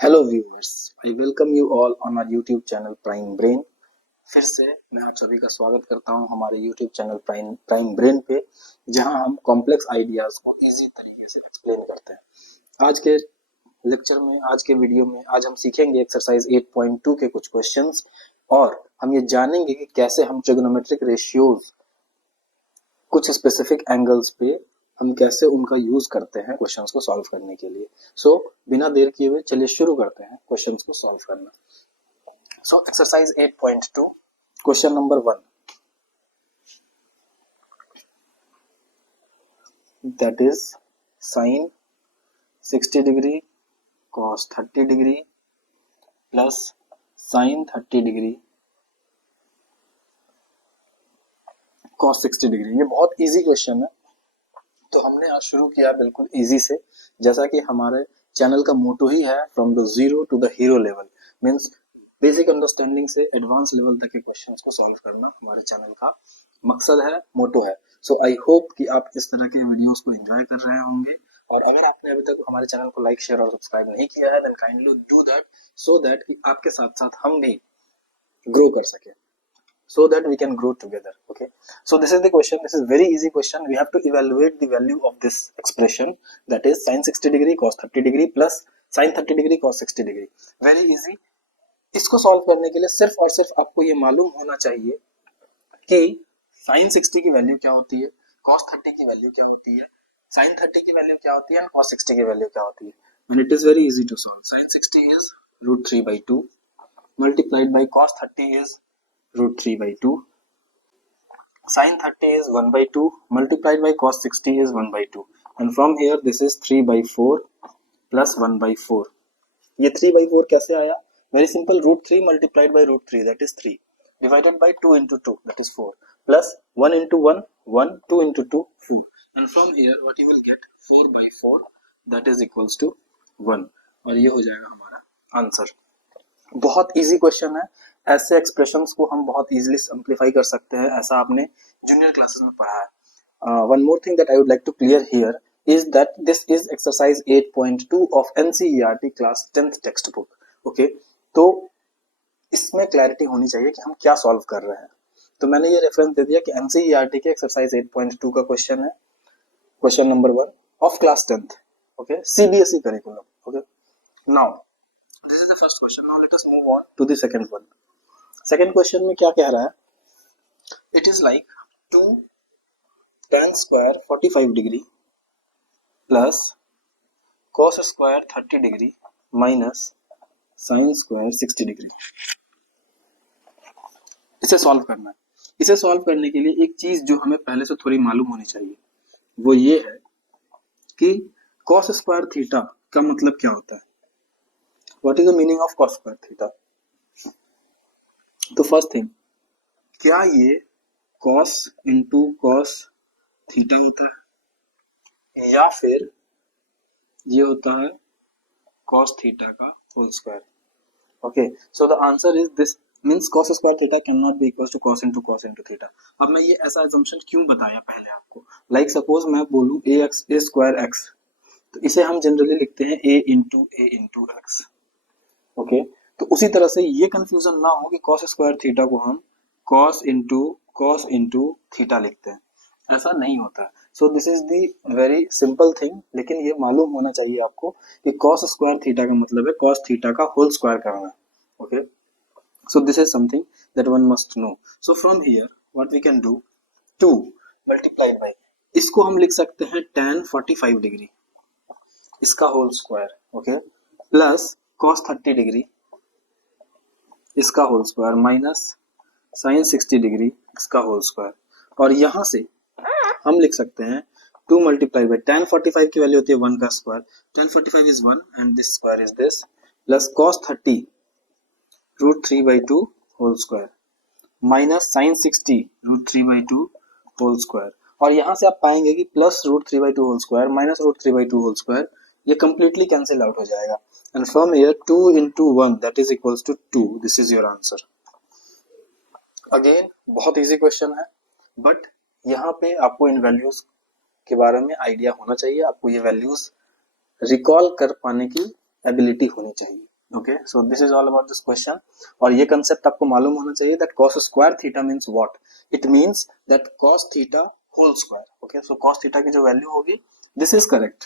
Hello viewers, I welcome you all on our YouTube channel Prime Brain. फिर से मैं आप सभी का स्वागत करता हूं हमारे यूट्यूब चैनल प्राइम ब्रेन पे, जहां हम कॉम्प्लेक्स आइडियाज को इजी तरीके से एक्सप्लेन करते हैं। आज के लेक्चर में, आज के वीडियो में, आज हम सीखेंगे एक्सरसाइज 8.2 के कुछ क्वेश्चंस और हम ये जानेंगे कि कैसे हम ट्रिग्नोमेट्रिक रेशियोज कुछ स्पेसिफिक एंगल्स पे हम कैसे उनका यूज करते हैं क्वेश्चंस को सॉल्व करने के लिए। सो बिना देर किए हुए चलिए शुरू करते हैं क्वेश्चंस को सॉल्व करना। So exercise 8.2 question number 1, that is sine 60 degree cos 30 degree plus sign 30 degree cos 60 degree. ये बहुत इजी क्वेश्चन है, तो हमने आज शुरू किया बिल्कुल इजी से। जैसा कि हमारे चैनल का मोटो ही है from the zero to the hero level, means basic understanding से एडवांस लेवल तक के क्वेश्चंस को सॉल्व करना हमारे चैनल का मकसद है, मोटो है। सो आई होप कि आप इस तरह के वीडियोस को एंजॉय कर रहे होंगे, और अगर आपने अभी तक हमारे चैनल को लाइक, शेयर और सब्सक्राइब नहीं किया है, then kindly do that, so that कि आपके साथ साथ हम भी ग्रो कर सके, so that we can grow together. Okay, so this is the question. This is very easy question. We have to evaluate the value of this expression, that is sin 60 degree cos 30 degree plus sin 30 degree cos 60 degree. Very easy. इसको solve करने के लिए सिर्फ और सिर्फ आपको ये मालूम होना चाहिए कि sin 60 की वैल्यू क्या होती है, cos 30 की वैल्यू क्या होती है, sin 30 की वैल्यू क्या होती है और cos 60 की वैल्यू क्या होती है। And it is very easy to solve. Sin 60 is root 3 by 2 multiplied by cos 30 is root 3 by 2, sin 30 is 1 by 2 multiplied by cos 60 is 1 by 2, and from here this is 3 by 4 plus 1 by 4. ये 3 by 4 कैसे आया? Very simple, root 3 multiplied by root 3, that is 3, divided by 2 into 2, that is 4, plus 1 into 1, 1, 2 into 2, 4, and from here what you will get, 4 by 4, that is equals to 1, और ये हो जाएगा हमारा answer. बहुत easy question है, ऐसे expressions को हम बहुत इजीली सिंप्लीफाई कर सकते हैं, ऐसा आपने जूनियर क्लासेस में पढ़ा है। One more thing that I would like to clear here is that this is exercise 8.2 of NCERT class 10th textbook. Okay, तो इसमें क्लैरिटी होनी चाहिए कि हम क्या सॉल्व कर रहे हैं। तो मैंने ये रेफरेंस दे दिया कि NCERT के एक्सरसाइज 8.2 का क्वेश्चन है, question number 1 of class 10th, okay, CBSE curriculum. Okay, now this is the first question. Now let us move on to the second one. Second question में क्या कह रहा है? It is like 2 tan square 45 degree plus cos square 30 degree minus sin square 60 degree. इसे solve करना है। इसे solve करने के लिए एक चीज जो हमें पहले से थोड़ी मालूम होनी चाहिए, वो ये है कि cos square थीटा का मतलब क्या होता है। What is the meaning of cos square theta? तो फर्स्ट थिंग, क्या ये cos into cos थीटा होता है या फिर ये होता है cos थीटा का whole square. Okay, so the answer is this, means cos square theta can not be equal to cos into theta. अब मैं ये ऐसा assumption क्यों बताया पहले आपको, लाइक सपोज मैं बोलूं a स्क्वायर x, तो इसे हम जनरली लिखते हैं a into x। ओके, तो उसी तरह से ये कंफ्यूजन ना हो कि cos स्क्वायर थीटा को हम cos into थीटा लिखते हैं, ऐसा नहीं होता है। सो this is the very simple thing, लेकिन ये मालूम होना चाहिए आपको कि cos स्क्वायर थीटा का मतलब है cos थीटा का होल स्क्वायर करना। Okay, so this is something that one must know. So from here what we can do, 2 multiplied by, इसको हम लिख सकते हैं tan 45 डिग्री, इसका whole square, okay, plus cos 30 degree इसका whole square minus sin 60 degree इसका whole square, और यहां से हम लिख सकते हैं 2 मल्टीप्लाई बाय tan 45 की वैल्यू होती है 1 का square, tan 45 is 1 and this square is this, plus cos 30 root 3 by 2 whole square minus sin 60 root 3 by 2 whole square, और यहां से आप पाएंगे कि plus root 3 by 2 whole square minus root 3 by 2 whole square, ये कंप्लीटली कैंसिल आउट हो जाएगा, and from here 2 into 1 that is equals to 2. This is your answer. Again बहुत इजी क्वेश्चन है, बट यहाँ पे आपको इन वैल्यूज के बारे में आइडिया होना चाहिए, आपको ये वैल्यूज रिकॉल कर पाने की एबिलिटी होनी चाहिए। Okay, so this is all about this question. और ये कंसेप्ट आपको मालूम होना चाहिए that cos square theta means what. It means that cos theta whole square. Okay, so cos theta की जो वैल्यू होगी, this is correct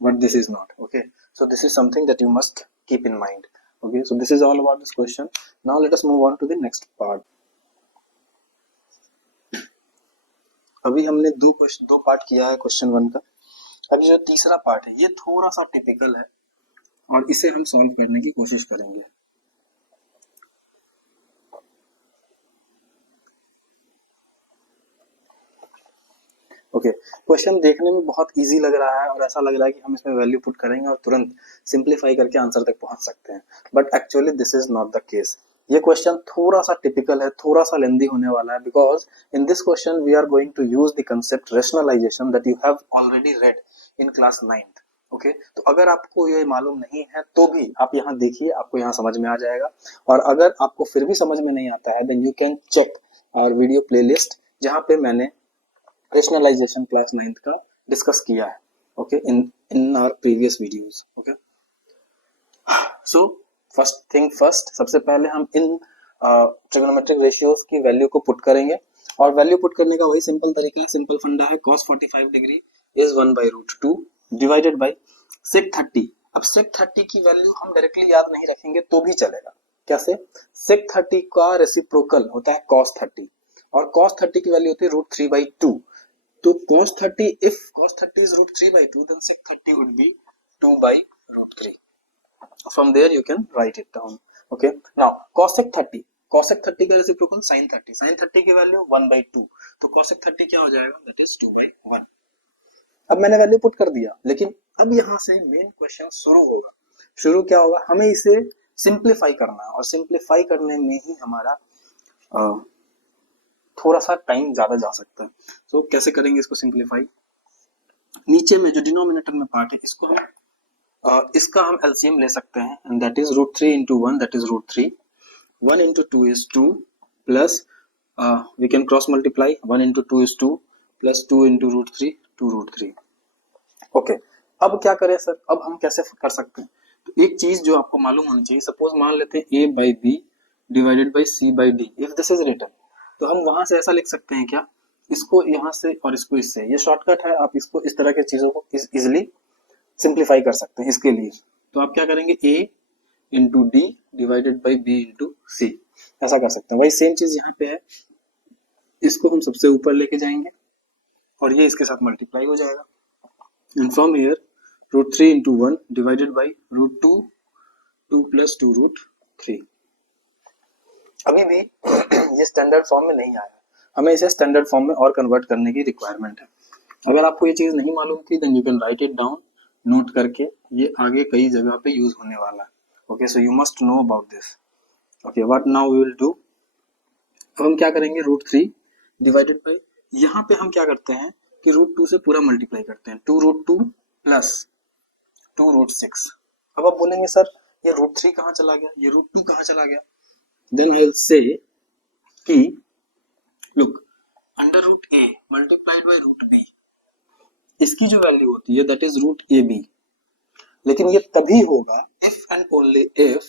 but this is not। okay, so this is something that you must keep in mind। okay, so this is all about this question। now let us move on to the next part। अभी हमने दो part किया है question one का। अभी जो तीसरा part है ये थोड़ा सा टिपिकल है और इसे हम सॉल्व करने की कोशिश करेंगे। ओके, क्वेश्चन देखने में बहुत इजी लग रहा है और ऐसा लग रहा है कि हम इसमें वैल्यू पुट करेंगे और तुरंत सिंपलीफाई करके आंसर तक पहुंच सकते हैं, but actually this is not the case. ये क्वेश्चन थोड़ा सा टिपिकल है, थोड़ा सा लेंदी होने वाला है, because in this question we are going to use the concept rationalization that you have already read in class 9th। Okay, तो अगर आपको ये मालूम नहीं है तो भी आप यहाँ देखिए, आपको यहाँ समझ में आ जाएगा। और अगर आपको फिर भी समझ में नहीं आता है then you can check our video playlist, जहाँ पे मैंने रेशनलाइजेशन क्लास 9th का डिस्कस किया है। Okay, in our previous videos. Okay, so first thing first, सबसे पहले हम इन ट्रिग्नोमेट्रिक रेशियोज की वैल्यू को पुट करेंगे। और वैल्यू पुट करने का वही सिंपल तरीका है, सिंपल फंडा है, cos 45 degree is 1/√2 divided by sec 30। अब sec 30 की वैल्यू हम डायरेक्टली याद नहीं रखेंगे तो भी चलेगा। कैसे? sec 30 का रेसिप्रोकल होता है cos 30 और cos 30 की वैल्यू होती है √3/2। तो cos 30, if cos 30 is √3/2, then sec 30 would be 2/√3। From there you can write it down। Okay, now cosec 30, cosec 30 का रेसिप्रोकल sin 30, sin 30 की वैल्यू 1/2, तो cosec 30 क्या हो जाएगा? That is 2/1। अब मैंने वैल्यू पुट कर दिया, लेकिन अब यहाँ से मेन क्वेश्चन शुरू होगा। शुरू क्या होगा? हमें इसे सिंप्लीफाई करना है और सिंप्लीफाई करने में ही हमारा थोड़ा सा टाइम ज्यादा जा सकता है। तो कैसे करेंगे इसको सिंप्लीफाई? नीचे में जो डिनोमिनेटर में पार्ट है इसको हम इसका हम एलसीएम ले सकते हैं, and that is √3 into 1, that is √3। 1 into 2 is 2 plus we can cross multiply, 1 into 2 is 2 plus 2 into √3, 2√3। Okay, अब क्या करें सर? अब हम कैसे कर सकते हैं? तो एक चीज जो आपको मालूम होनी चाहिए, सपोज मान लेते हैं a/b divided by c/d, if this is written, तो हम वहां से ऐसा लिख सकते हैं क्या? इसको यहाँ से और इसको इससे, ये शॉर्टकट है, आप इसको इस तरह के चीजों को इजिली सिंप्लीफाई कर सकते हैं। इसके लिए तो आप क्या करेंगे? a into D divided by B into C, ऐसा कर सकते हैं। वही सेम चीज यहाँ पे है, इसको हम सबसे ऊपर लेके जाएंगे और ये इसके साथ मल्टीप्लाई हो जाएगा। And from here √3 into 1 divided by √2, 2 plus 2√3। अभी भी ये स्टैंडर्ड फॉर्म में नहीं आया, हमें इसे स्टैंडर्ड फॉर्म में और कन्वर्ट करने की रिक्वायरमेंट है। अगर आपको ये चीज नहीं मालूम थी then you can write it down, note करके, ये आगे कई जगह पे यूज होने वाला है। Okay, so you must know about this. Okay, what now we will do? अब हम क्या करेंगे? √3 डिवाइडेड बाई, यहाँ पे हम क्या करते हैं कि √2 से पूरा मल्टीप्लाई करते हैं, 2√2 प्लस 2√6। अब आप बोलेंगे सर ये √3 कहाँ चला गया, ये √2 कहाँ चला गया? देन आई विल से कि look, √a multiplied by √b, इसकी जो वैल्यू होती है दैट इज √ab। लेकिन ये तभी होगा इफ एंड ओनली इफ,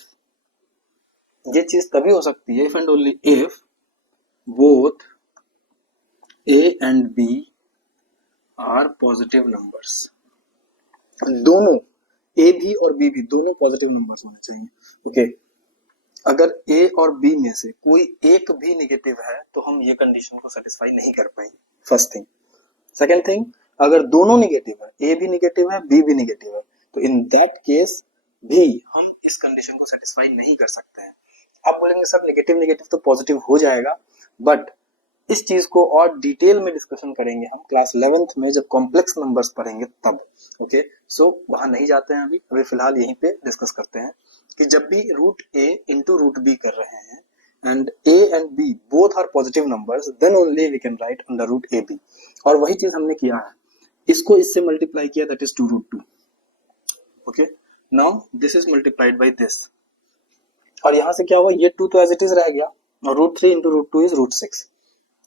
ये चीज तभी हो सकती है if and only if both a and b are positive numbers. दोनों a भी और b भी दोनों पॉजिटिव नंबर्स होने चाहिए। ओके, अगर a और b में से कोई एक भी नेगेटिव है तो हम ये कंडीशन को सेटिस्फाई नहीं कर पाएंगे, फर्स्ट थिंग। सेकेंड थिंग, अगर दोनों नेगेटिव है, a भी नेगेटिव है b भी नेगेटिव है, तो इन दैट केस भी हम इस कंडीशन को सेटिस्फाई नहीं कर सकते हैं। आप बोलेंगे सर नेगेटिव नेगेटिव तो पॉजिटिव हो जाएगा, बट इस चीज को और डिटेल में डिस्कशन करेंगे हम क्लास 11th में जब कॉम्प्लेक्स नंबर्स पढ़ेंगे तब। ओके, सो वहां नहीं जाते हैं अभी फिलहाल यहीं पे डिस्कस करते हैं कि जब भी √a into √b कर रहे हैं and a and b both are positive numbers, then only we can write under √ab। और वही चीज हमने किया है, इसको इससे मल्टीप्लाई किया, that is 2√2। Okay, now this is multiplied by this, और यहां से क्या हुआ, ये 2 तो एज इट इज रह गया और √3 into √2 is √6।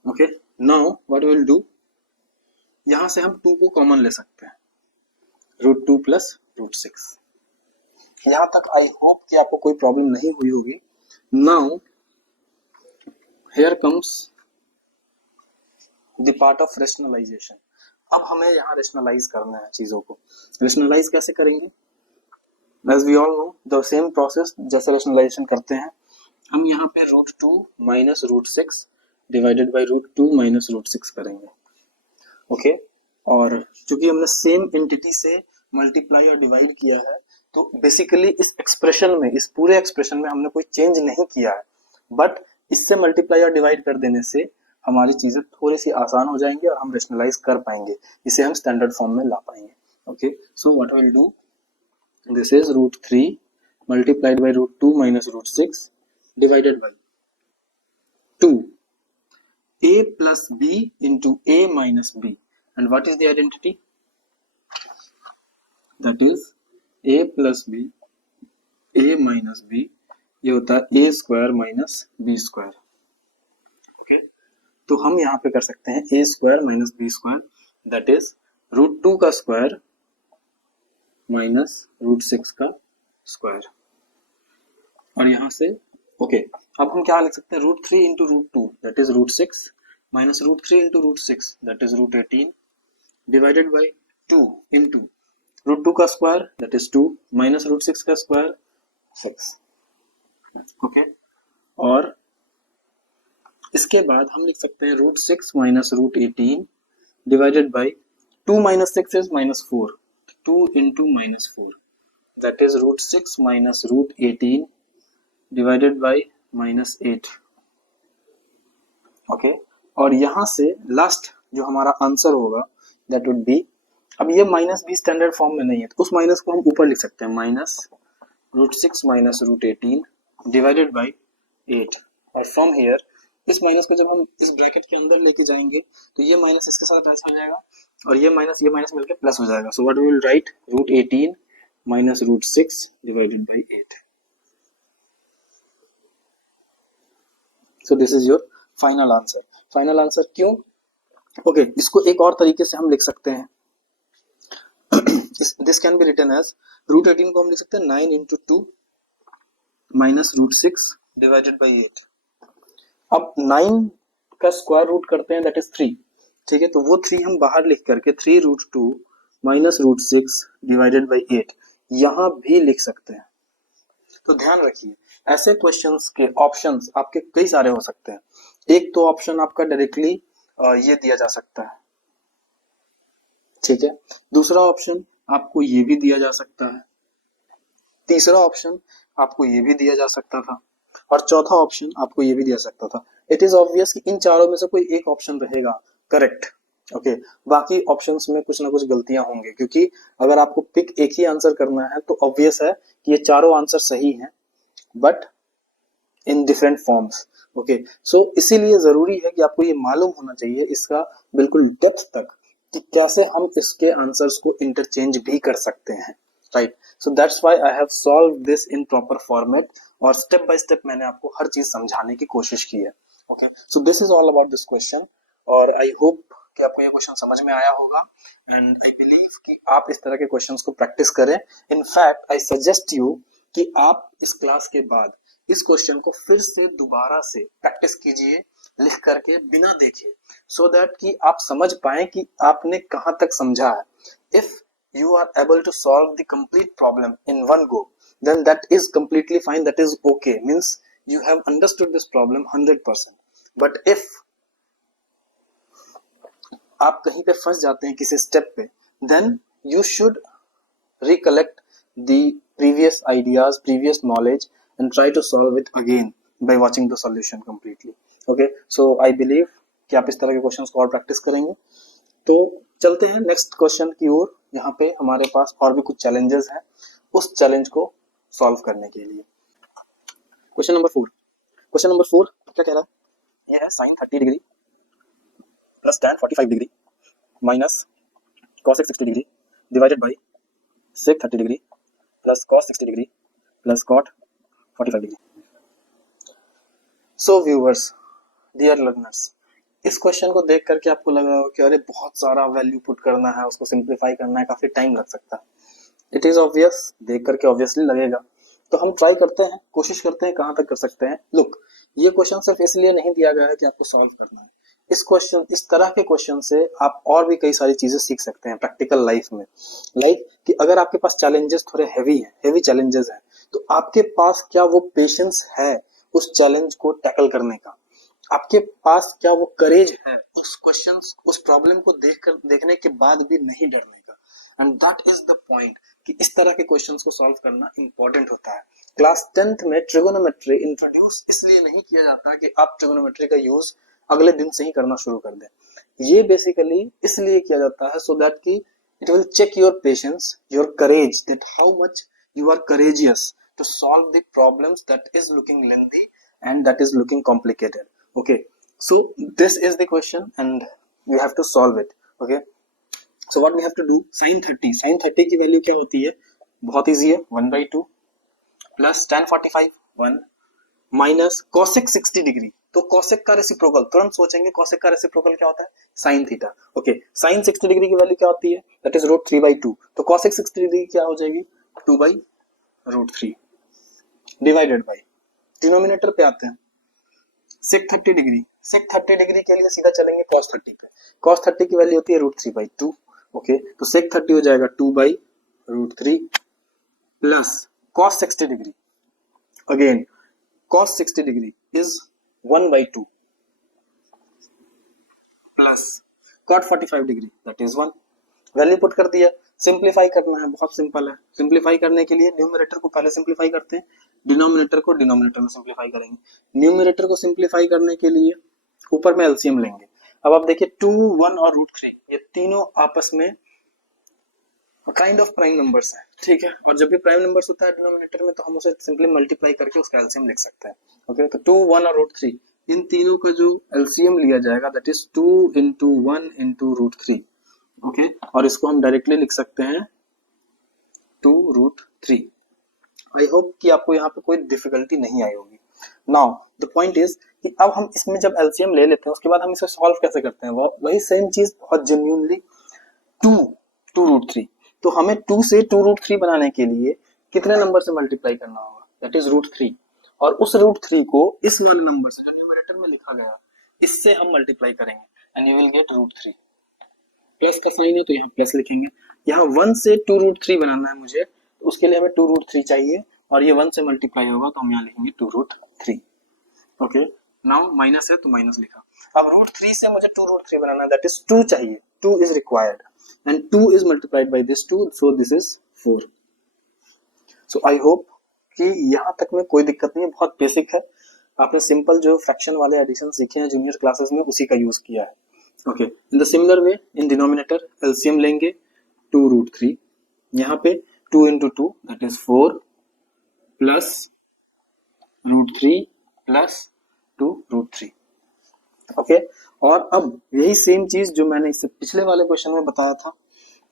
Okay, now what we will do, यहां से हम 2 को कॉमन ले सकते हैं, √2 प्लस √6। यहाँ तक आई होप कि आपको कोई प्रॉब्लम नहीं हुई होगी। Now here comes the part of rationalization. अब हमें यहाँ रेशनलाइज करना है चीजों को। रेशनलाइज कैसे करेंगे? As we all know the same process जैसे रेशनलाइजेशन करते हैं, हम यहाँ पे √2 माइनस √6 डिवाइडेड बाई √2 माइनस √6 करेंगे। ओके और चूंकि हमने सेम एंटिटी से मल्टीप्लाई और डिवाइड किया है, तो बेसिकली इस एक्सप्रेशन में, इस पूरे एक्सप्रेशन में हमने कोई चेंज नहीं किया है, बट इससे मल्टीप्लाई और डिवाइड कर देने से हमारी चीजें थोड़ी सी आसान हो जाएंगी और हम रेशनलाइज कर पाएंगे, इसे हम स्टैंडर्ड फॉर्म में ला पाएंगे। Okay so what will do, this is √3 multiplied by √2 minus √6 divided by 2 a plus b into a minus b, and what is the identity? That is a plus b, a minus b, ये होता है a square minus b square. Okay तो हम यहाँ पे कर सकते हैं a square minus b square, that is √2 का स्क्वायर माइनस √6 का स्क्वायर। और यहाँ से ओके अब हम क्या लिख सकते हैं, √3 into √2 that is √6 minus √3 into √6 that is √18 divided by 2 into √2 का स्क्वायर दैट इज 2 माइनस √6 का स्क्वायर 6। ओके और इसके बाद हम लिख सकते हैं √6 minus √18 divided by 2 minus 6 is -4, 2 into -4 that is √6 minus √18 divided by -8। Okay और यहां से लास्ट जो हमारा आंसर होगा दैट वुड बी, अब ये माइनस भी स्टैंडर्ड फॉर्म में नहीं है तो उस माइनस को हम ऊपर लिख सकते हैं, माइनस √6 माइनस √18 डिवाइडेड बाई 8। और फ्रॉम हियर इस माइनस को जब हम इस ब्रैकेट के अंदर लेके जाएंगे तो ये माइनस इसके साथ अटैच हो जाएगा और ये माइनस मिलकर प्लस हो जाएगा। So what we will write, √18 minus √6 divided by 8। So this is your final answer. Final answer क्यों? ओके इसको एक और तरीके से हम लिख सकते हैं, this can be written as √18 को हम लिख सकते हैं 9 इंटू 2 माइनस √6 डिवाइडेड बाई 8। अब 9 का स्क्वायर रूट करते हैं दैट इज 3, ठीक है, तो वो 3 हम बाहर लिख करके 3√2 माइनस √6 डिवाइडेड बाई 8 यहां भी लिख सकते हैं। तो ध्यान रखिए ऐसे क्वेश्चंस के ऑप्शंस आपके कई सारे हो सकते हैं। एक तो ऑप्शन आपका डायरेक्टली ये दिया जा सकता है, ठीक है, दूसरा ऑप्शन आपको ये भी दिया जा सकता है, तीसरा ऑप्शन आपको ये भी दिया जा सकता था और चौथा ऑप्शन आपको ये भी दिया सकता था। इट इज ऑब्वियस कि इन चारों में से कोई एक ऑप्शन रहेगा करेक्ट। ओके बाकी ऑप्शंस में कुछ ना कुछ गलतियां होंगी, क्योंकि अगर आपको पिक एक ही आंसर करना है तो ऑब्वियस है कि ये चारों आंसर सही हैं but in different forms. Okay so इसीलिए जरूरी है कि आपको ये मालूम होना चाहिए इसका बिल्कुल डेप्थ तक कि कैसे हम इसके आंसर्स को इंटरचेंज भी कर सकते हैं, right. So that's why I have solve this in proper format और स्टेप बाय स्टेप मैंने आपको हर चीज समझाने की कोशिश की है। Okay so this is all about this question और आई होप कि आपको ये क्वेश्चन समझ में आया होगा एंड आई बिलीव कि आप इस तरह के क्वेश्चंस को प्रैक्टिस करें। In fact I suggest you कि आप इस क्लास के बाद इस क्वेश्चन को फिर से दोबारा से प्रैक्टिस कीजिए लिख करके बिना देखे, सो दैट कि आप समझ पाए कि आपने कहां तक समझा है। If you are able to solve the complete problem in one go, then that is completely fine, that is okay, means you have understood this problem 100%. but if आप कहीं पे फंस जाते हैं किसी स्टेप पे, then you should recollect the previous ideas, previous knowledge and try to solve it again by watching the solution completely. Okay, so I believe कि आप इस तरह के क्वेश्चंस को और प्रैक्टिस करेंगे। तो चलते हैं नेक्स्ट क्वेश्चन की ओर। यहाँ पे हमारे पास और भी कुछ चैलेंजेस हैं उस चैलेंज को सॉल्व करने के लिए। क्वेश्चन नंबर 4 क्या कह रहा है, ये है sin 30 degree plus tan 45 degree minus cos 60 degree divided by sec 30 degree plus cos 60 degree plus cot 45 degree. So viewers, dear learners, इस क्वेश्चन को देख करके आपको लग रहा हो कि अरे बहुत सारा वैल्यू पुट करना है, उसको सिंप्लीफाई करना है, काफी टाइम लग सकता है। इट इज ऑब्वियस, देख करके ऑब्वियसली लगेगा। तो हम ट्राई करते हैं, कोशिश करते हैं कहां तक कर सकते हैं। लुक, ये क्वेश्चन सिर्फ इसलिए नहीं दिया गया है कि आपको सॉल्व करना है। इस तरह के क्वेश्चन से आप और भी कई सारी चीजें सीख सकते हैं प्रैक्टिकल लाइफ में। लाइक कि अगर आपके पास चैलेंजेस थोड़े हैवी चैलेंजेस हैं, तो आपके पास क्या वो पेशेंस है उस चैलेंज को टैकल करने का, आपके पास क्या वो करेज है उस क्वेश्चंस, उस प्रॉब्लम को देखने के बाद भी नहीं डरने का। And that is the point कि इस तरह के क्वेश्चंस को सॉल्व करना इंपॉर्टेंट होता है। क्लास 10th में ट्रिगोनोमेट्री इंट्रोड्यूस इसलिए नहीं किया जाता कि आप ट्रिगोनोमेट्री का यूज अगले दिन से ही करना शुरू कर दें। ये बेसिकली इसलिए किया जाता है सो दैट कि it will check your patience, your courage, that how much you are courageous to solve the problems that is looking lengthy and that is looking complicated. Okay, so this is the question and you have to solve it. Okay, so what we have to do, sin 30 की value क्या होती है, बहुत easy है, 1/2 plus tan 45 1 minus cosec 60 degree. तो cosec का reciprocal तुरंत सोचेंगे, cosec का रेसिप्रोकल क्या होता है, sin theta. Okay, sin 60 degree की वैल्यू क्या होती है, दैट इज √3/2। तो cosec 60 डिग्री क्या हो जाएगी, 2/√3 डिवाइडेड बाई, डिनोमिनेटर पे आते हैं, sec 30 डिग्री। sec 30 डिग्री के लिए सीधा चलेंगे cos 30 पे। cos 30 की वैल्यू होती है √3/2। ओके, तो sec 30 हो जाएगा 2/√3 plus cos 60 degree, again cos 60 degree is 1/2 plus cot 45 degree that is 1। Value put कर दिया, सिंप्लीफाई करना है, बहुत सिंपल है। सिंप्लीफाई करने के लिए न्यूमरेटर को पहले सिंप्लीफाई करते हैं, डिनोमिनेटर को डिनोमिनेटर में सिंप्लीफाई करेंगे। न्यूमरेटर को सिंप्लीफाई करने के लिए ऊपर में एलसीएम लेंगे। अब आप देखिए 2, 1 और √3 ये तीनों आपस में काइंड ऑफ प्राइम नंबर्स है, ठीक है। और जब भी प्राइम नंबर्स होता है डिनोमिनेटर में, तो हम उसे सिंपली मल्टीप्लाई करके उसका एलसीएम लिख सकते हैं। ओके, तो 2, 1 और √3 इन तीनों का जो एलसीएम लिया जाएगा that is 2 into 1 into √3। Okay, और इसको हम डायरेक्टली लिख सकते हैं 2√3। आई होप कि आपको यहाँ पे कोई डिफिकल्टी नहीं आई होगी। नाउ द पॉइंट इज कि अब हम इसमें जब एलसीएम ले लेते हैं उसके बाद हम इसे सॉल्व कैसे करते हैं, वो वही सेम चीज बहुत जेन्युइनली 2√3। तो हमें 2 से 2√3 बनाने के लिए कितने नंबर से मल्टीप्लाई करना होगा, दैट इज √3। और उस √3 को इस वाले नंबर से जो न्यूमरेटर में लिखा गया इससे हम मल्टीप्लाई करेंगे and you will gate √3। Plus का साइन है तो यहाँ प्लस लिखेंगे। यहाँ 1 से 2√3 बनाना है मुझे, तो उसके लिए हमें 2√3 चाहिए और ये 1 से मल्टीप्लाई होगा तो हम यहाँ लिखेंगे 2√3। ओके, नाउ माइनस है तो माइनस लिखा। अब √3 से मुझे 2√3 बनाना है, दैट इज 2 चाहिए, 2 is required and 2 is multiplied by this 2, so this is 4. So I hope कि यहाँ तक में कोई दिक्कत नहीं है, बहुत बेसिक है। आपने सिंपल जो फ्रैक्शन वाले एडिशन सीखे हैं जूनियर क्लासेस में उसी का यूज किया है। Okay, in the similar way in denominator LCM लेंगे 2√3, यहाँ पे 2 into 2 that is 4 plus √3 plus 2√3। Okay, और अब यही सेम चीज जो मैंने इससे पिछले वाले क्वेश्चन में बताया था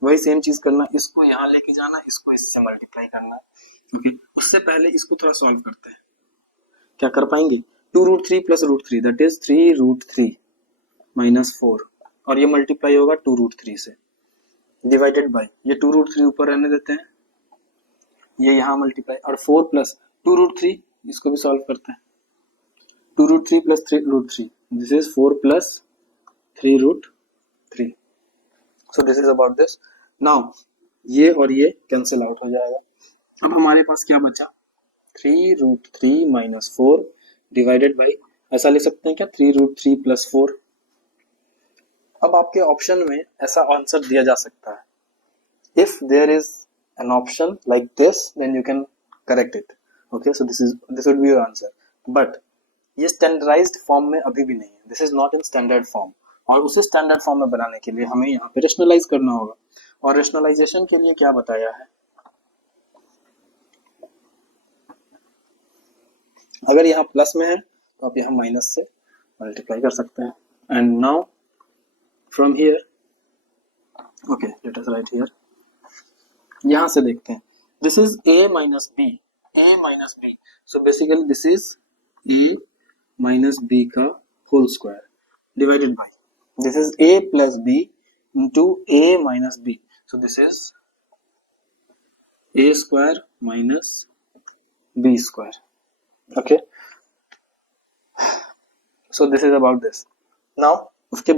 वही सेम चीज करना, इसको यहाँ लेके जाना, इसको इससे मल्टीप्लाई करना। ओके, उससे पहले इसको थोड़ा सॉल्व करते हैं, क्या कर पाएंगे, 2√3 प्लस √3 दैट इज 3√3 माइनस 4 और ये मल्टीप्लाई होगा 2√3 से डिवाइडेड बाई, ये 2√3 ऊपर रहने देते हैं, ये यहाँ मल्टीप्लाई और 4 प्लस 2√3 इसको भी सॉल्व करते हैं, 2√3 plus 3√3 this is 4 plus 3√3। so this is about this। now ये और ये कैंसिल आउट हो जाएगा। अब हमारे पास क्या बचा, 3√3 माइनस 4 डिवाइडेड बाई, ऐसा ले सकते हैं क्या 3√3 प्लस 4। अब आपके ऑप्शन में ऐसा आंसर दिया जा सकता है, if there is an option like this then you can correct it. Okay, so this would be your answer, but ये स्टैंडर्डाइज्ड फॉर्म में अभी भी नहीं है, this is not in standard form. और उसे स्टैंडर्ड फॉर्म में बनाने के लिए हमें यहाँ पे रेशनलाइज करना होगा, और रेशनलाइजेशन के लिए क्या बताया है, अगर यहाँ प्लस में है तो आप यहाँ माइनस से मल्टीप्लाई कर सकते हैं। And now from here, okay let us write here, यहाँ से देखते हैं, this is a minus b, so basically this is a minus b का whole square divided by, this is a plus b into a minus b, so this is a square minus b square. Okay, so this is about this. Now इसके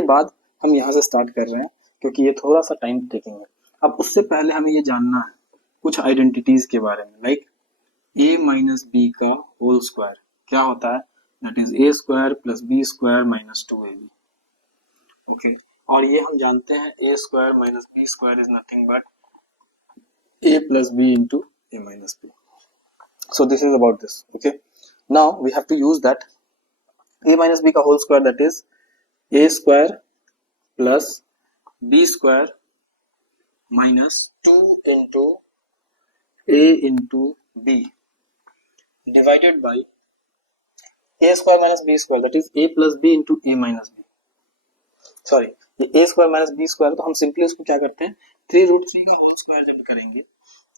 बाद हम यहाँ से start कर रहे हैं क्योंकि ये थोड़ा सा टाइम टेकिंग है. अब उससे पहले हमें ये जानना है कुछ आइडेंटिटीज के बारे में, लाइक a माइनस बी का होल स्क्वायर क्या होता है, that is a square plus B square minus 2ab. Okay, और ये हम जानते हैं a square minus B square is nothing but a plus b into a minus b. So this is about this. Okay, now we have to use that a minus b का whole square, that is a square plus b square minus 2 into a into b divided by a square minus b square, that is a plus b into a minus b. Sorry, ये a square minus b square, तो हम simply उसको क्या करते हैं 3√3 का whole square जब करेंगे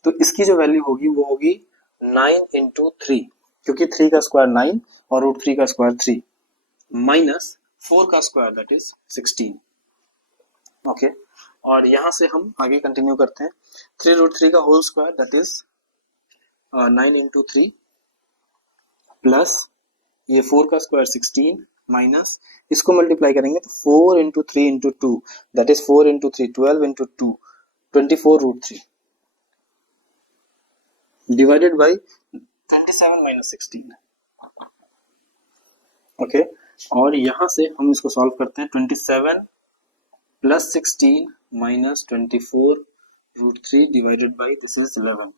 तो इसकी जो वैल्यू होगी वो होगी 9 into 3, क्योंकि 3 का स्क्वायर 9 और √3 का स्क्वायर 3 माइनस 4 का स्क्वायर दैट इज 16. ओके, और यहां से हम आगे कंटिन्यू करते हैं. 3√3 का whole square that is 9 into 3 plus ये 4 का स्क्वायर 16 माइनस इसको मल्टीप्लाई करेंगे तो 4 into 3 into 2 that is 4 into 3 12 into 2 24√3 divided by 27 minus 16. Okay, और यहां से हम इसको सॉल्व करते हैं 27 plus 16 minus 24√3 divided by this is 11,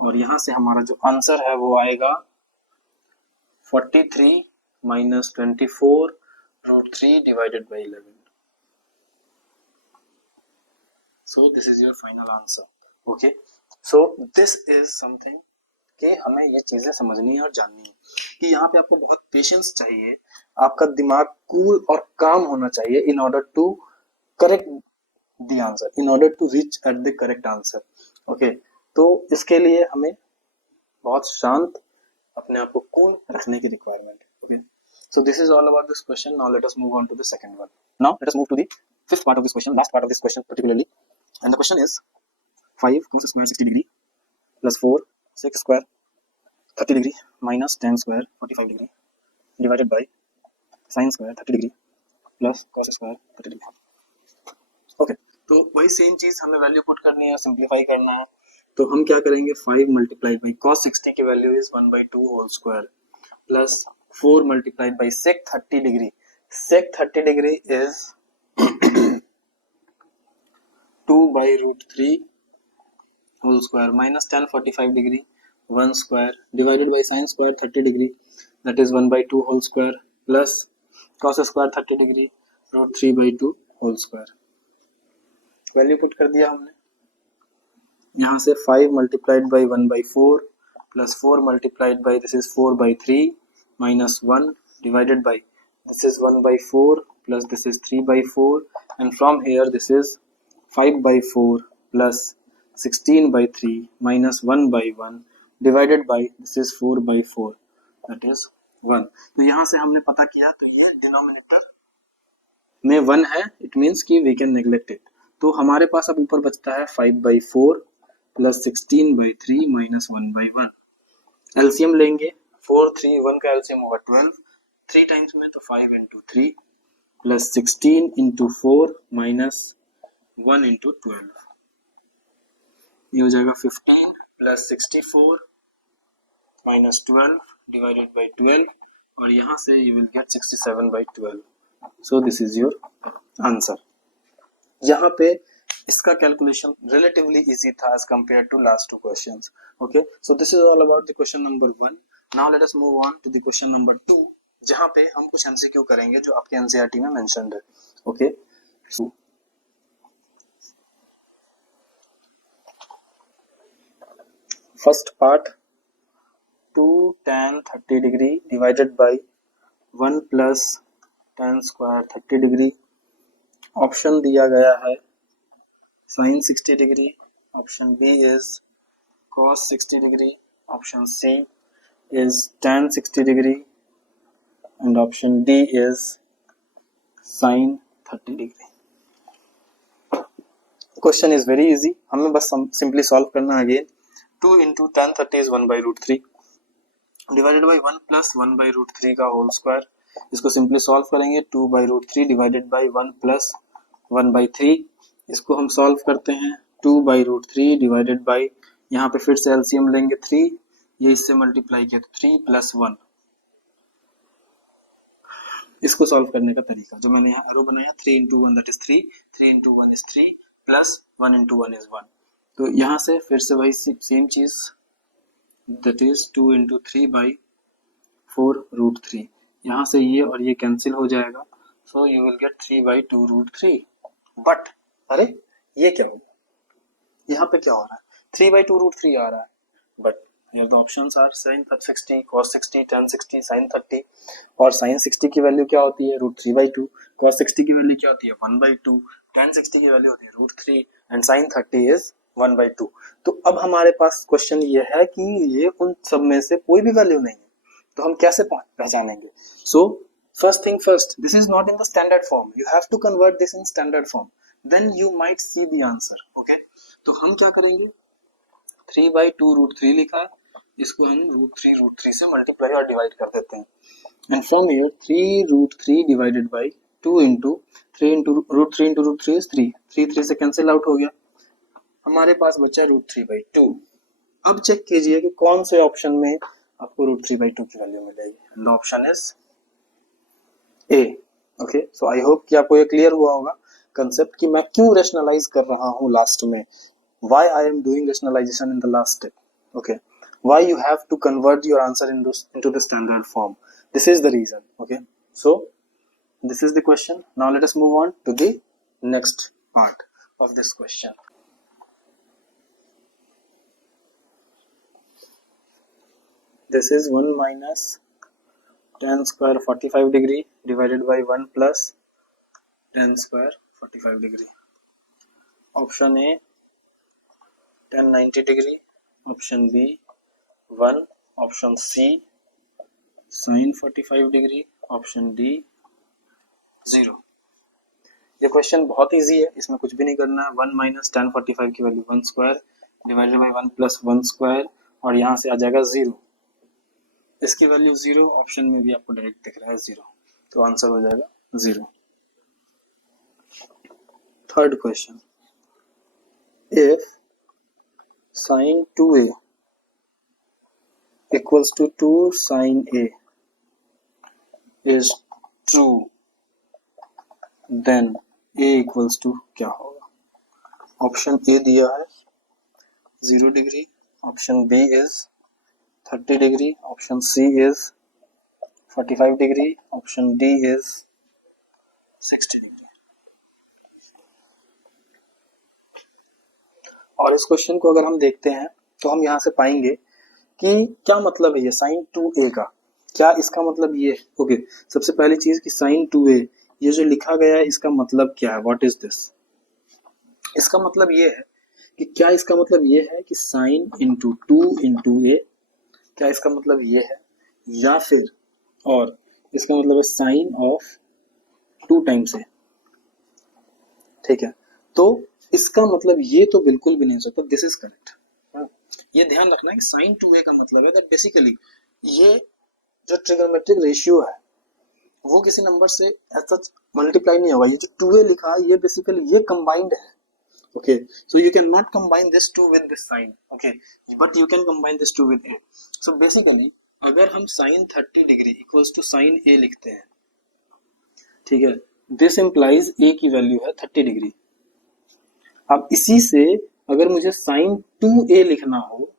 और यहां से हमारा जो आंसर है वो आएगा 43 minus 24√3 divided by 11. So this is your final answer. Okay, so this is something कि हमें ये चीजें समझनी है और जाननी है कि यहाँ पे आपको बहुत पेशेंस चाहिए, आपका दिमाग कूल और काम होना चाहिए in order to correct the answer, in order to reach at the correct answer. Okay, तो इसके लिए हमें बहुत शांत अपने आप को कूल रखने की रिक्वायरमेंट है. Okay, so this is all about this question. Now let us move on to the second one. Now let us move to the fifth part of this question, last part of this question particularly, and the question is 5 cos square 60 degree plus 4 sec square 30 degree minus tan square 45 degree divided by sin square 30 degree plus cos square 30 degree. Okay, तो वही same चीज हमें value put करनी है, simplify करना है. तो हम क्या करेंगे 5 मल्टीप्लाइड बाई cos 60 की value is 1/2 whole square plus 4 multiplied by sec 30 degree. sec 30 degree is 2/√3 whole square minus tan 45 degree 1 square divided by sin square 30 degree that is 1/2 whole square plus cos square 30 degree √3/2 whole square. Value put कर दिया हमने. यहाँ से 5 multiplied by 1/4 plus 4 multiplied by this is 4/3 minus 1 divided by this is 1/4 plus this is 3/4 and from here this is 5/4 plus 16/3 minus 1/1 divided by this is 4/4 that is 1. तो यहाँ से हमने पता किया तो ये डिनोमिनेटर में 1 है, इट मीन्स कि वी कैन नेग्लेक्ट इट. तो हमारे पास अब ऊपर बचता है 5/4 प्लस 16/3 माइनस 1/1. एलसीएम लेंगे 4 3 1 का एलसीएम होगा 12, 3 टाइम्स में तो 5 into 3 plus 16 into 4 minus 1 into 12, ये हो जाएगा 15 प्लस 64 माइनस 12 डिवाइडेड बाई 12, और यहाँ से you will get 67/12. So this is your answer. यहाँ पे इसका कैलकुलेशन रिलेटिवली इजी था as compare to last 2 questions. Okay, so this is all about the question number 1. Now let us move on to the question number 2, जहाँ पे हम कुछ MCQ करेंगे जो आपके एनसीईआरटी में मेंशन्ड है. Okay, so first part 2 tan 30 degree divided by 1 plus tan square 30 degree. Option दिया गया है sin 60 degree, option B is cos 60 degree, option C is tan 60 degree and option D is sin 30 degree. Question is very easy, हमें बस simply solve करना है again. 2 into tan 30 is 1/√3 divided by 1 plus 1/√3 का whole square. इसको simply solve करेंगे, 2/√3 divided by 1 plus 1/3। इसको हम solve करते हैं, 2/√3 डिवाइडेड बाई, यहाँ पे फिर से एलसीएम लेंगे 3, ये इससे मल्टीप्लाई किया तो 3 प्लस 1। इसको सॉल्व करने का तरीका जो मैंने यहाँ एरो बनाया, 3 into 1 that is 3, 3 into 1 is 3 plus 1 into 1 is 1। तो यहाँ से फिर से वही सेम चीज, that is 2 into 3/4√3। यहाँ से ये और ये कैंसिल हो जाएगा, so you will get 3/2√3। But अरे ये क्या होगा, यहाँ पे क्या हो रहा है, 3/2√3 आ रहा है, but here the options are sin 60, cos 60, tan 60, sin 30। और sin 60 की वैल्यू क्या होती है, √3/2। cos 60 की वैल्यू क्या होती है, 1/2। tan 60 की वैल्यू होती है √3 एंड sin 30 इज 1/2। तो अब हमारे पास क्वेश्चन ये है कि ये उन सब में से कोई भी वैल्यू नहीं है, तो हम कैसे पहचानेंगे। So first thing first, this is not in the standard form, you have to convert this in standard form, then you might see the answer. Okay, तो हम क्या करेंगे, 3/2√3 लिखा है, इसको हम √3 से मल्टीप्लाई और डिवाइड कर देते हैं, and from here 3√3 divided by 2 into 3 into √3 into √3 is 3, 3 से कैंसिल आउट हो गया, हमारे पास बचा √3/2। अब चेक कीजिए कि कौन से ऑप्शन में आपको √3/2 की वैल्यू मिलेगी, and the option is a. Okay, so I hope कि आपको ये क्लियर हुआ होगा कंसेप्ट कि मैं क्यों रैशनलाइज कर रहा हूँ लास्ट में, why I am doing rationalization in the last step, okay, why you have to convert your answer into the standard form, this is the reason। okay, so this is the question, now let us move on to the next part of this question। this is 1 minus tan square 45 degree divided by 1 plus tan square 45 degree। option A tan 90 degree, option B 1, option C sin 45 degree, option D 0। ये question बहुत easy है, इसमें कुछ भी नहीं करना है। 1 minus tan 45 की value 1 square divided by 1 plus 1 square, और यहाँ से आ जाएगा 0, इसकी वैल्यू 0, ऑप्शन में भी आपको डायरेक्ट दिख रहा है 0, तो आंसर हो जाएगा 0। Third question, if sin 2a equals to 2 sin a is true, then a equals to क्या होगा। ऑप्शन ए दिया है 0 degree, option B is 30 degree, option C is 45 degree, option D is 60 degree. और इस question को अगर हम देखते हैं तो हम यहाँ से पाएंगे कि क्या मतलब है ये sin 2a का, क्या इसका मतलब ये है। ओके, सबसे पहली चीज कि sin 2a ये जो लिखा गया है इसका मतलब क्या है, व्हाट इज दिस। इसका मतलब ये है कि क्या इसका मतलब ये है कि sin इंटू 2 इंटू a, क्या इसका मतलब ये है, या फिर और इसका मतलब है sin ऑफ 2 टाइम्स a। ठीक है, तो इसका मतलब ये तो बिल्कुल भी नहीं हो सकता, दिस इज करेक्ट। ये ध्यान रखना है कि sin 2a का मतलब है दैट बेसिकली ये जो ट्रिग्नोमेट्रिक रेशियो है वो किसी नंबर से ऐसा मल्टीप्लाई नहीं होगा, ये जो 2a लिखा है ये बेसिकली ये कंबाइंड है। Okay, so you can not combine this 2 with this sin, okay, but you can combine this 2 with a। सो बेसिकली अगर हम sin 30 degree equals to sin a लिखते हैं, ठीक है, दिस इंप्लाइज a की वैल्यू है 30 डिग्री। अब इसी से अगर मुझे sin 2a लिखना हो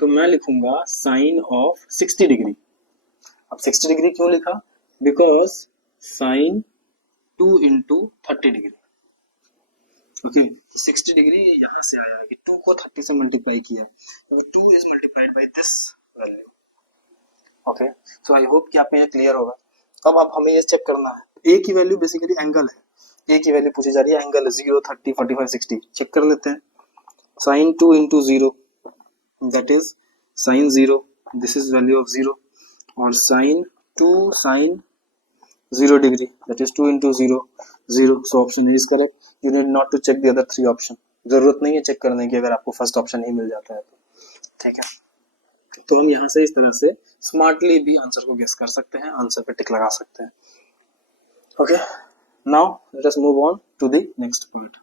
तो मैं लिखूंगा sin ऑफ 60 डिग्री। अब 60 डिग्री क्यों लिखा, because sin 2 into 30 degree. Okay, तो 60 डिग्री यहाँ से आया है कि 2 को 30 से मल्टीप्लाई किया है, 2 is multiplied by this value. Okay, so I hope कि आपको ये क्लियर होगा। अब हमें ये चेक करना है, a की वैल्यू बेसिकली एंगल है, a की वैल्यू पूछी जा रही है, एंगल है 0, 30, 45, 60। चेक कर लेते हैं, sin 2 into 0 that is sin 0, this is value of 0, और sin 2 sin 0 degree that is 2 into 0 0, so option A is correct, you need not to check the other three option, जरूरत नहीं है check करने की अगर आपको फर्स्ट ऑप्शन ही मिल जाता है तो, ठीक है। तो हम यहाँ से इस तरह से स्मार्टली भी आंसर को गेस कर सकते हैं, आंसर पे टिक लगा सकते हैं। Okay, now let us move on to the next point.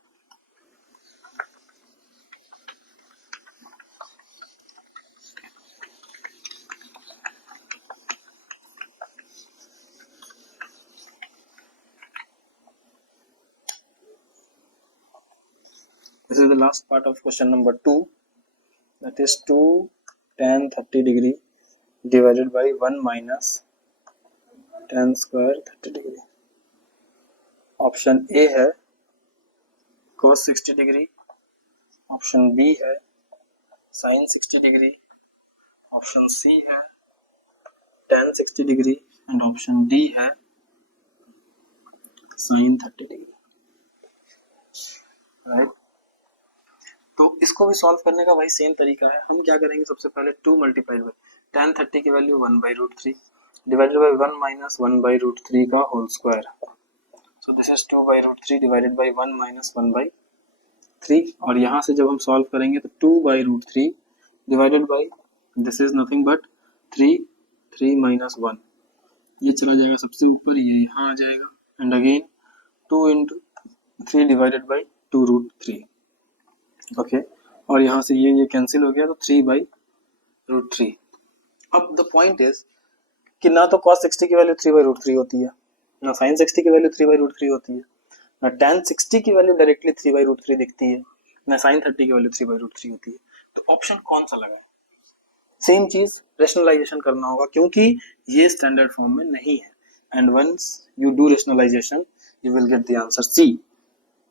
This is the last part of question number 2, that is 2 tan 30 degree divided by 1 minus tan square 30 degree। Option A है cos 60 degree, option B है sin 60 degree, option सी है tan 60 degree and option D है sin 30 degree, right. तो इसको भी solve करने का वही सेम तरीका है। हम क्या करेंगे, सबसे पहले 2 मल्टीप्लाई बाई tan 30 की वैल्यू 1/√3 डिवाइडेड बाई 1 माइनस 1/√3 का whole square. So this is 2/√3 divided by 1 minus 1/3, और यहाँ से जब हम सॉल्व करेंगे तो 2/√3 divided by this is nothing but 3 minus 1, ये चला जाएगा सबसे ऊपर, ये यहाँ आ जाएगा and again 2 into 3 divided by 2√3। Okay, और यहाँ से ये कैंसिल हो गया तो 3/√3। अब द पॉइंट इज कि ना तो cos 60 की वैल्यू 3/√3 होती है, ना sin 60 की वैल्यू 3/√3 होती है, ना tan 60 की वैल्यू डायरेक्टली 3/√3 दिखती है, ना sin 30 की वैल्यू 3/√3 होती है। तो ऑप्शन कौन सा लगा है? सेम चीज रेशनलाइजेशन करना होगा क्योंकि ये स्टैंडर्ड फॉर्म में नहीं है, and once you do rationalization you will get the answer C.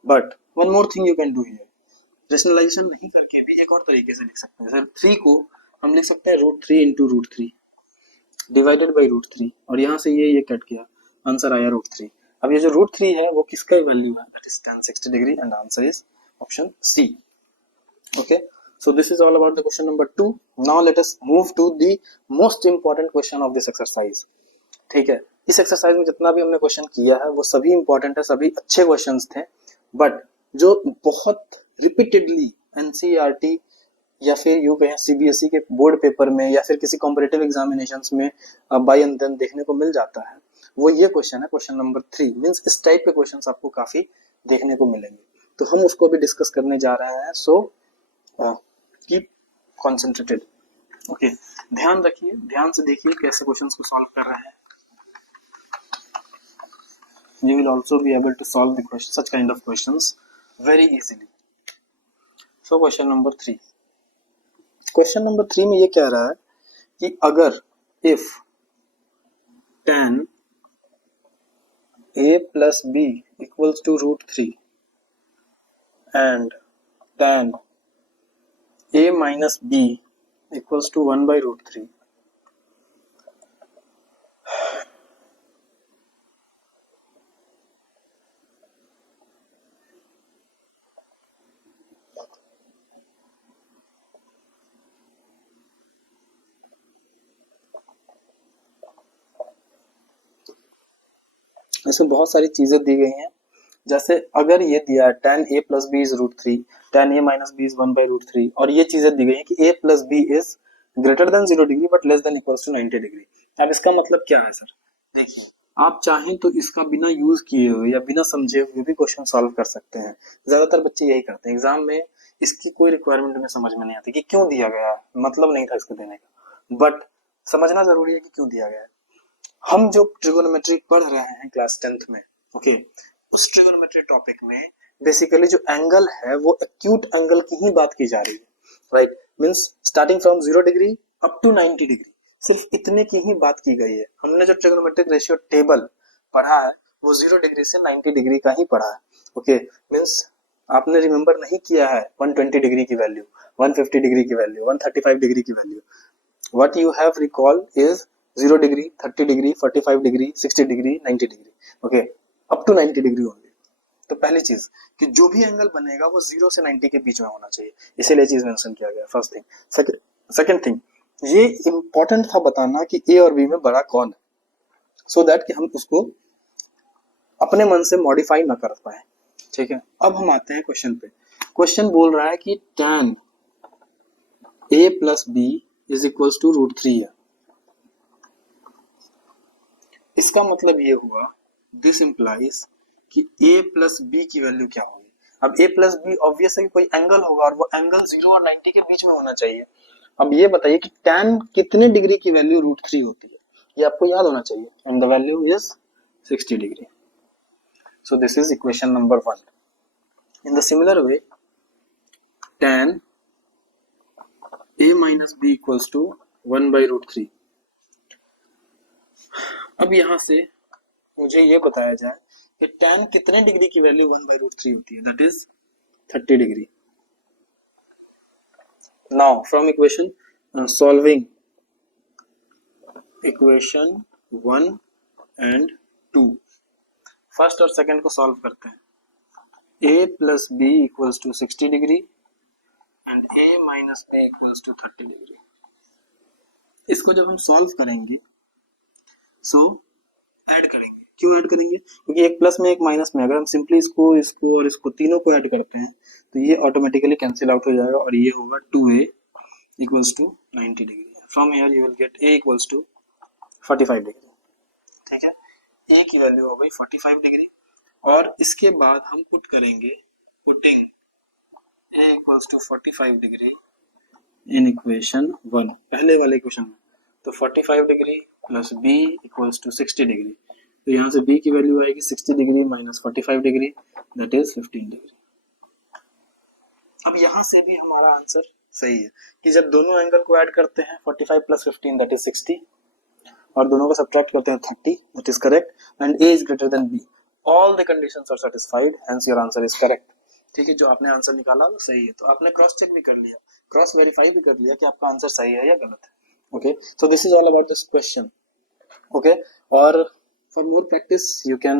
But one more thing you can do here, rationalization नहीं करके भी एक और तरीके से लिख सकते हैं। जैसे 3 को हम लिख सकते हैं √3 into √3 डिवाइडेड बाई √3, और यहाँ से ये कट गया, आंसर आया √3। अब ये जो √3 है वो किसका वैल्यू है? That is tan 60 degree and answer is option C. Okay, so this is all about the question number 2. Now let us move to the most important question of this exercise. ठीक है, इस exercise में जितना भी हमने question किया है वो सभी इंपॉर्टेंट है, सभी अच्छे क्वेश्चंस थे, बट जो बहुत रिपीटेडली एनसीईआरटी या फिर यूं कहें सीबीएसई के बोर्ड पेपर में या फिर किसी कॉम्पिटिटिव एग्जामिनेशंस में बाय एंड देन देखने को मिल जाता है, वो ये क्वेश्चन है, क्वेश्चन नंबर 3। मींस इस टाइप के क्वेश्चंस आपको काफी देखने को मिलेंगे, तो हम उसको भी डिस्कस करने जा रहे हैं। So keep concentrated. ओके, ध्यान रखिए, ध्यान से देखिए कैसे क्वेश्चंस को सॉल्व कर रहे हैं। You will also be able to solve the question, such kind of questions very easily. So question number 3. Question number 3 में ये कह रहा है कि अगर if tan a plus b equals to √3 and tan a minus b equals to 1/√3, इसमें बहुत सारी चीजें दी गई हैं। जैसे अगर ये दिया है tan a plus b is √3, tan a minus b is 1/√3, और ये चीजें दी गई हैं कि a plus b is greater than 0 degree but less than equals to 90 degree. अब इसका मतलब क्या है सर? देखिए, आप चाहें तो इसका बिना यूज किए हुए या बिना समझे हुए भी क्वेश्चन सॉल्व कर सकते हैं। ज्यादातर बच्चे यही करते हैं, एग्जाम में इसकी कोई रिक्वायरमेंट उन्हें समझ में नहीं आती कि क्यों दिया गया है, मतलब नहीं था इसको देने का, बट समझना जरूरी है कि क्यों दिया गया है। हम जो ट्रिगोनोमेट्री पढ़ रहे हैं क्लास 10th में, ओके, उस ट्रिगोनोमेट्री टॉपिक में बेसिकली जो एंगल है वो एक्यूट एंगल की ही बात की जा रही है, right. Means starting from 0 degree up to 90 degree, सिर्फ इतने की ही बात की गई है। हमने जो ट्रिगोनोमेट्रिक रेशियो टेबल पढ़ा है वो 0 डिग्री से 90 डिग्री का ही पढ़ा है। ओके, मींस आपने रिमेंबर नहीं किया है 120 डिग्री की वैल्यू, 150 डिग्री की वैल्यू, 135 डिग्री की value. What you have recall is 0 degree, 30 degree, 45 degree, 60 degree, 90 degree, okay, up to 90 degree only. तो पहली चीज कि जो भी एंगल बनेगा वो 0 से 90 के बीच में होना चाहिए, इसीलिए चीज मेंशन किया गया, फर्स्ट थिंग। सेकंड थिंग, ये इंपॉर्टेंट था बताना कि ए और बी में बड़ा कौन है, सो दैट कि हम उसको अपने मन से मॉडिफाई ना कर पाए। ठीक है, अब हम आते हैं क्वेश्चन पे। क्वेश्चन बोल रहा है कि tan a plus B is equals to √3 है। इसका मतलब ये हुआ, दिस इंप्लाइज कि a प्लस बी की वैल्यू क्या होगी। अब a प्लस बी ऑब्वियस है कि कोई एंगल होगा और वो एंगल 0 और 90 के बीच में होना चाहिए। अब ये बताइए कि tan कितने डिग्री की वैल्यू √3 होती है, ये आपको याद होना चाहिए, and the value is 60 degree. So this is equation number 1। In the similar way tan a minus B equals to 1/√3। अब यहां से मुझे ये बताया जाए कि tan कितने डिग्री की वैल्यू 1/√3 होती है, that is 30 degree. Now from equation solving equation 1 and 2, first और सेकंड को सॉल्व करते हैं। a plus B equals to 60 degree and a minus B equals to 30 degree. इसको जब हम सॉल्व करेंगे सो ऐड करेंगे। क्यों ऐड करेंगे? क्योंकि एक प्लस में एक माइनस में अगर हम सिंपली इसको इसको और इसको तीनों को ऐड करते हैं तो ये ऑटोमेटिकली कैंसिल आउट हो जाएगा और ये होगा 2a equals to 90 degree. From here you will get a equals to 45 degree. ठीक है, a की वैल्यू हो गई 45 डिग्री और इसके बाद हम पुट करेंगे, putting a equals to 45 degree in equation 1, पहले वाले इक्वेशन में। तो 45 degree plus b equals to 60 degree, तो यहाँ से b की वैल्यू आएगी 60 degree minus 45 degree, that is 15 degree. अब यहाँ से भी हमारा आंसर सही है कि जब दोनों एंगल को ऐड करते हैं 45 प्लस 15 दैट इज 60 और दोनों को सब्ट्रैक्ट करते हैं 30, that is correct, and a is greater than b, all the conditions are satisfied, hence your answer is correct. ठीक है, जो आपने आंसर निकाला वो सही है। तो आपने क्रॉस चेक भी कर लिया, क्रॉस वेरीफाई भी कर लिया कि आपका आंसर सही है या गलत है। Okay, so this is all about this question. Okay, or for more practice you can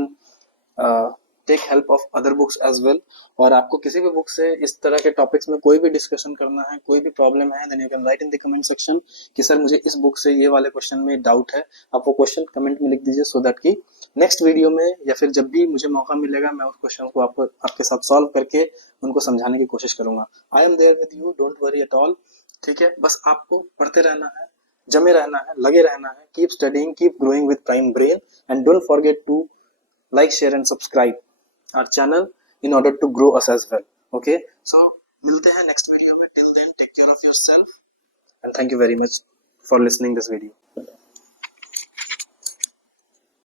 take help of other books as well. और आपको किसी भी बुक से इस तरह के टॉपिक्स में कोई भी डिस्कशन करना है, कोई भी प्रॉब्लम है, then you can write in the comment section कि सर मुझे इस बुक से ये वाले क्वेश्चन में डाउट है। आप वो क्वेश्चन कमेंट में लिख दीजिए so that कि नेक्स्ट वीडियो में या फिर जब भी मुझे मौका मिलेगा मैं उस क्वेश्चन को आपके साथ सॉल्व करके उनको समझाने की कोशिश करूंगा। I am there with you, don't worry at all. ठीक है, बस आपको पढ़ते रहना है, जमे रहना है, लगे रहना है। Keep studying, keep growing with Prime Brain and don't forget to like, share and subscribe our channel in order to grow us as well. Okay, so मिलते हैं नेक्स्ट वीडियो में। Till then, take care of yourself and thank you very much for listening this video.